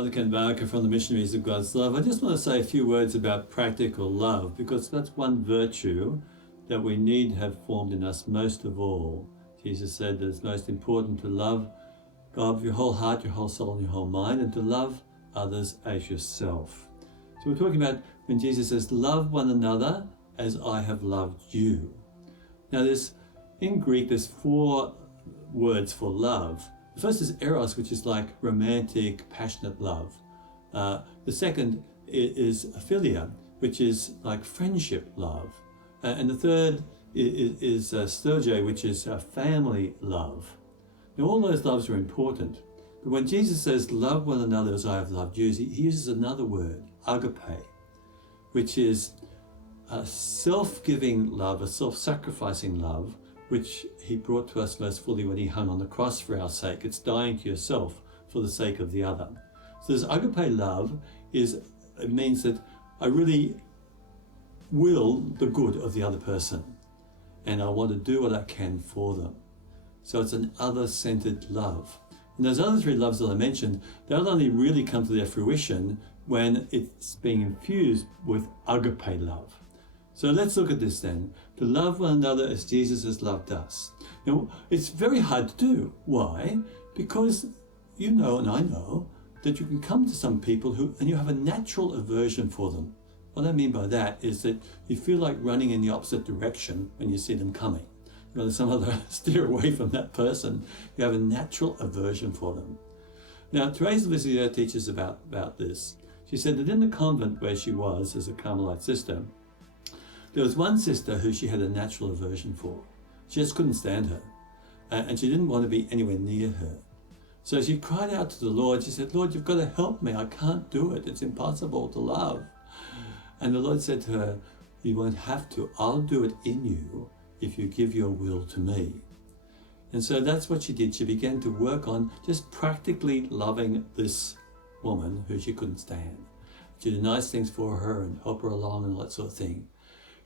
Father Ken Barker from the Missionaries of God's Love. I just want to say a few words about practical love, because that's one virtue that we need to have formed in us most of all. Jesus said that it's most important to love God with your whole heart, your whole soul, and your whole mind, and to love others as yourself. So we're talking about when Jesus says, love one another as I have loved you. Now in Greek, there's 4 words for love. The first is eros, which is like romantic, passionate love. The second is philia, which is like friendship love. And the third is storge, which is family love. Now, all those loves are important. But when Jesus says, love one another as I have loved you, he uses another word, agape, which is a self-giving love, a self-sacrificing love, which he brought to us most fully when he hung on the cross for our sake. It's dying to yourself for the sake of the other. So this agape love it means that I really will the good of the other person, and I want to do what I can for them. So it's an other-centered love. And those other 3 loves that I mentioned, they'll only really come to their fruition when it's being infused with agape love. So let's look at this then. To love one another as Jesus has loved us. Now, it's very hard to do. Why? Because you know, and I know, that you can come to some people and you have a natural aversion for them. What I mean by that is that you feel like running in the opposite direction when you see them coming. You want to somehow steer away from that person. You have a natural aversion for them. Now, Teresa of Lisieux teaches about this. She said that in the convent where she was as a Carmelite sister, there was one sister who she had a natural aversion for. She just couldn't stand her, and she didn't want to be anywhere near her. So she cried out to the Lord. She said, Lord, you've got to help me. I can't do it. It's impossible to love. And the Lord said to her, you won't have to. I'll do it in you if you give your will to me. And so that's what she did. She began to work on just practically loving this woman who she couldn't stand. She did nice things for her and help her along and all that sort of thing.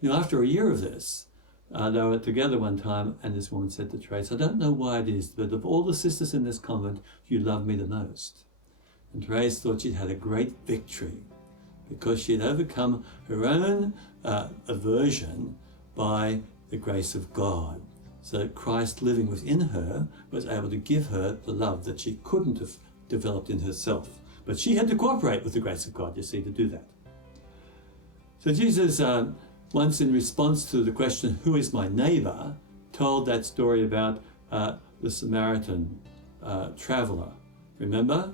You know, after a year of this, they were together one time, and this woman said to Teresa, I don't know why it is, but of all the sisters in this convent, you love me the most. And Teresa thought she'd had a great victory because she had overcome her own aversion by the grace of God. So Christ living within her was able to give her the love that she couldn't have developed in herself. But she had to cooperate with the grace of God, you see, to do that. So Jesus, once in response to the question, who is my neighbor, told that story about the Samaritan traveler. Remember?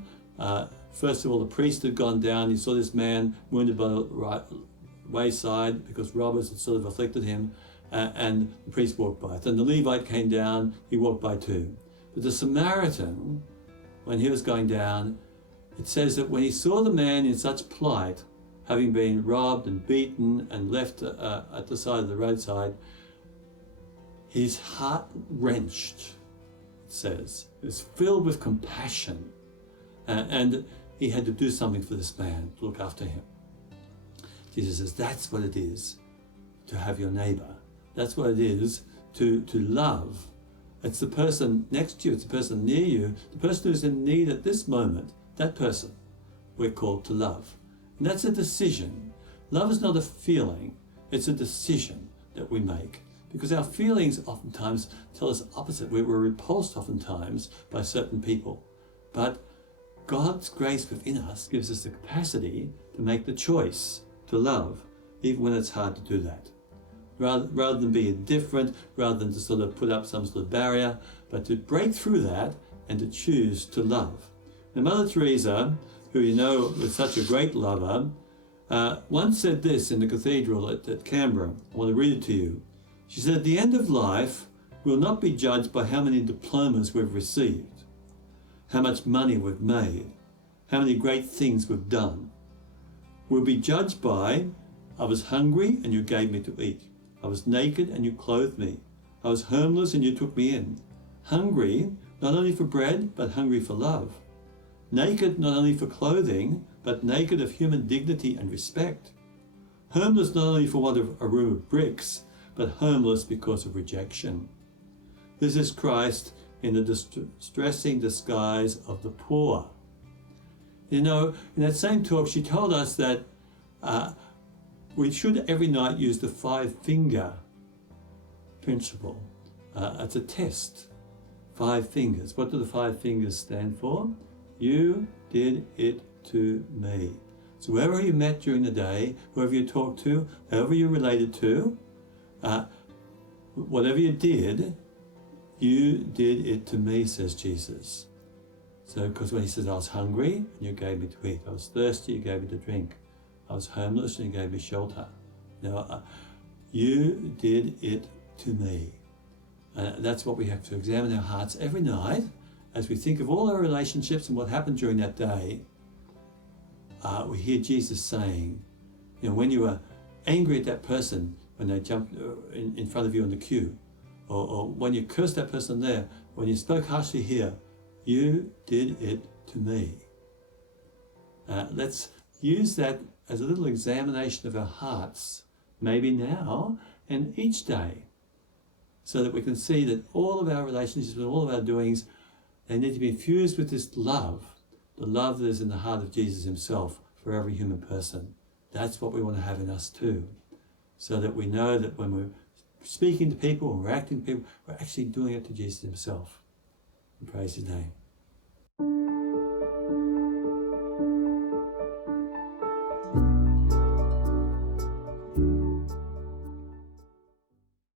First of all, the priest had gone down. He saw this man wounded by the wayside because robbers had sort of afflicted him, and the priest walked by. Then the Levite came down. He walked by too. But the Samaritan, when he was going down, it says that when he saw the man in such plight, having been robbed and beaten and left at the side of the roadside, his heart wrenched, it says. It was filled with compassion. And he had to do something for this man, to look after him. Jesus says, that's what it is to have your neighbor. That's what it is to love. It's the person next to you, it's the person near you, the person who's in need at this moment, that person we're called to love. And that's a decision. Love is not a feeling, it's a decision that we make. Because our feelings oftentimes tell us opposite. We're repulsed oftentimes by certain people. But God's grace within us gives us the capacity to make the choice to love, even when it's hard to do that. Rather than be indifferent, rather than to sort of put up some sort of barrier, but to break through that and to choose to love. Now, Mother Teresa, who you know was such a great lover, once said this in the cathedral at Canberra. I want to read it to you. She said, at the end of life, we'll not be judged by how many diplomas we've received, how much money we've made, how many great things we've done. We'll be judged by, I was hungry and you gave me to eat. I was naked and you clothed me. I was homeless and you took me in. Hungry, not only for bread, but hungry for love. Naked, not only for clothing, but naked of human dignity and respect. Homeless not only for want of a room of bricks, but homeless because of rejection. This is Christ in the distressing disguise of the poor. You know, in that same talk, she told us that we should every night use the 5-finger principle. It's a test. 5 fingers. What do the 5 fingers stand for? You did it to me. So whoever you met during the day, whoever you talked to, whoever you related to, whatever you did it to me, says Jesus. So, because when he says, I was hungry, and you gave me to eat. I was thirsty, you gave me to drink. I was homeless, and you gave me shelter. Now, you did it to me. That's what we have to examine our hearts every night as we think of all our relationships and what happened during that day. We hear Jesus saying, you know, when you were angry at that person when they jumped in front of you in the queue, or when you cursed that person there, when you spoke harshly here, you did it to me. Let's use that as a little examination of our hearts, maybe now and each day, so that we can see that all of our relationships and all of our doings, they need to be infused with this love, the love that is in the heart of Jesus himself for every human person. That's what we want to have in us too, so that we know that when we're speaking to people, when we're acting to people, we're actually doing it to Jesus himself. And praise his name.